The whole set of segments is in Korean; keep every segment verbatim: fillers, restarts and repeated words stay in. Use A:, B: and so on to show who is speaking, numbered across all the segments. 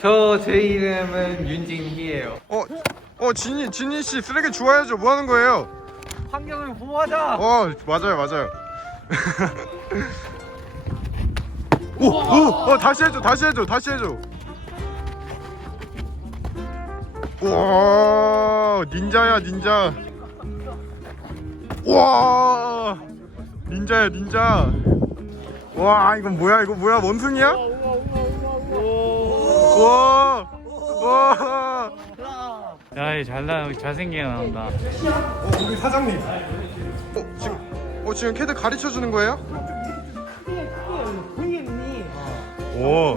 A: 저 제 이름은 윤진희예요.
B: 어, 어 진희 진희 씨 쓰레기 주워야죠. 뭐 하는 거예요?
A: 환경을 보호하자.
B: 어 맞아요 맞아요. 오, 오, 어 다시 해줘 다시 해줘 다시 해줘. 와 닌자야 닌자. 와 닌자야 닌자. 와 이건 뭐야 이거 뭐야 원숭이야? 와, 와.
C: 야, 이 잘나 잘생기게 나온다.
B: 어 우리 사장님. 어 지금 어 지금 캐드 가르쳐 주는 거예요? 오.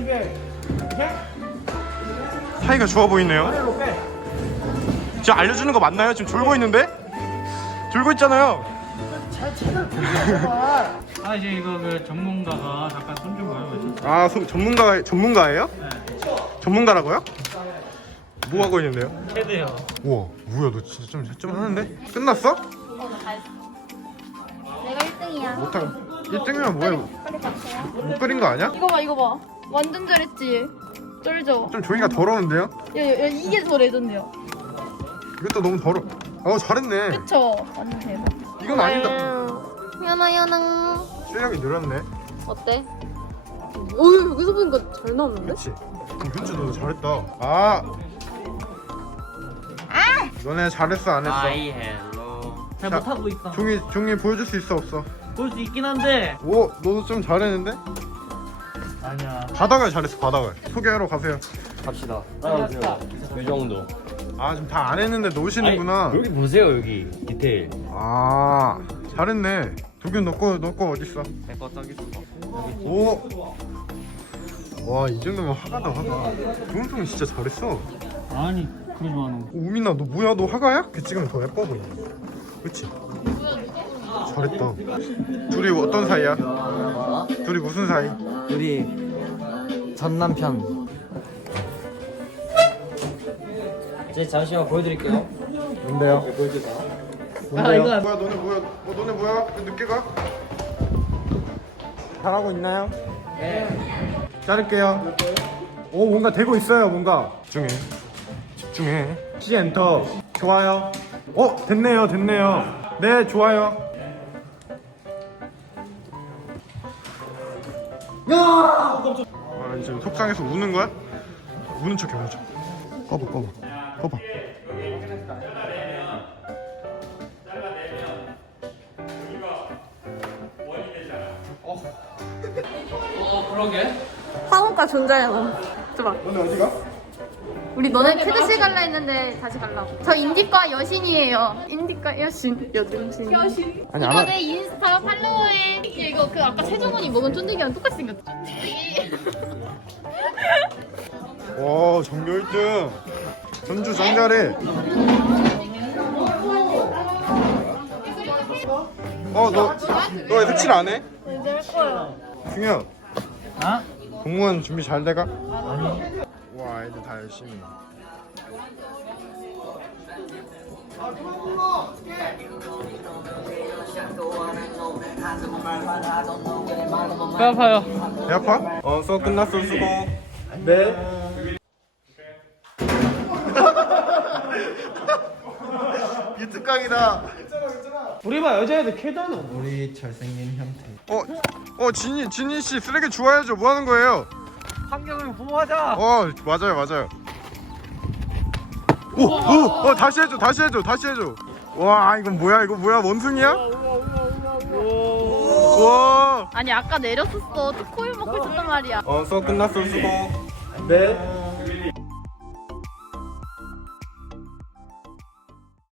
B: 사이가 좋아 보이네요. 지금 알려주는 거 맞나요? 지금 졸고 있는데? 졸고 있잖아요.
C: 아, 이제 이거 그 전문가가 잠깐 손 좀 봐요.
B: 아 소, 전문가 전문가예요?
C: 네.
B: 전문가라고요? 뭐 하고 있는데요?
C: 캐드요.
B: 우와 뭐야 너 진짜 좀, 좀 하는데? 끝났어?
D: 어, 잘했어. 내가 일 등이야.
B: 못한 일 등이면 뭐야?
D: 빨리 가세요.
B: 못 그린 거 아니야?
D: 이거 봐, 이거 봐. 완전 잘했지. 쩔죠?
B: 좀 조이가 더러운데요?
D: 야, 야, 야, 이게 더 레전드야.
B: 이것도 너무 더러. 어 잘했네.
D: 그쵸? 완전 대박.
B: 이건 아니다.
D: 연아, 연아.
B: 실력이 늘었네.
D: 어때? 오, 여기서 보니까 잘 나오는데?
B: 그렇지. 현주 너 잘했다. 아. 너네 잘했어 안 했어?
C: 아이 헬로. 잘
B: 자,
C: 못하고 있어.
B: 종이 종이 보여줄 수 있어 없어?
C: 볼 수 있긴 한데.
B: 오 너도 좀 잘했는데?
C: 아니야.
B: 바닥을 잘했어 바닥을. 소개하러 가세요.
E: 갑시다. 따라오세요. 이 정도.
B: 아 지금 다 안 했는데 노시는구나.
E: 아니, 여기 보세요 여기 디테일.
B: 아 잘했네. 도균 너거 너거 어디 있어?
C: 내거 저기 있어.
B: 오. 와 이 정도면 화가다 화가. 도훈통이 진짜 잘했어.
C: 아니, 그러지 마 너.
B: 오, 우민아 너 뭐야 너 화가야? 걔 찍으면 더 예뻐 보이네. 그치? 잘했다. 둘이 어떤 사이야? 둘이 무슨 사이?
E: 우리 전 남편. 이제 잠시만 보여드릴게요.
B: 뭔데요?
E: 보여줄까?
B: 뭔데요? 뭐야 너네 뭐야? 어, 너네 뭐야? 왜 늦게 가? 잘하고 있나요? 네. 자를게요. 오 뭔가 되고 있어요 뭔가. 집중해. 집중해. C 엔터. 좋아요. 어 됐네요 됐네요. 네 좋아요. 야! 아, 지금 속상해서 우는 거야? 우는 척해 우는 척. 꺼봐 꺼봐 꺼봐.
D: 화원가 존재하잖아. 줘봐.
B: 너네 어디 가?
D: 우리 너네 캐드실 갈라 했는데 다시 갈라고. 저 인디과 여신이에요. 인디과 여신. 여등신. 여신.
B: 아니,
D: 이거
B: 안 와-
D: 내 인스타 팔로워해. 야, 이거 그 아까 최정원이 먹은 쫀득이랑 똑같이 생겼어.
B: 와 전교 일 등. 전주 정잘해. 어너 너 왜 색칠 안 해?
D: 이제 할 거야.
B: 승현
C: 아?
B: 공무원 준비 잘 돼가? 아니. 와 애들 다 열심히.
C: 배 아파요.
B: 배 아파? 어 수업 끝났어 수고. 네. 유튜브 강이다.
C: 우리 봐 여자애들 캐드는
E: 우리 잘생긴 형태.
B: 어, 어 진희 진희 씨 쓰레기 주워야죠. 뭐 하는 거예요?
A: 환경을 보호하자.
B: 어 맞아요 맞아요. 오, 오, 어 다시 해줘 다시 해줘 다시 해줘. 와 이건 뭐야 이거 뭐야 원숭이야? 와.
D: 아니 아까 내렸었어. 초코우유 먹고 있었단 말이야.
B: 어 수업 끝났어 수고. 네.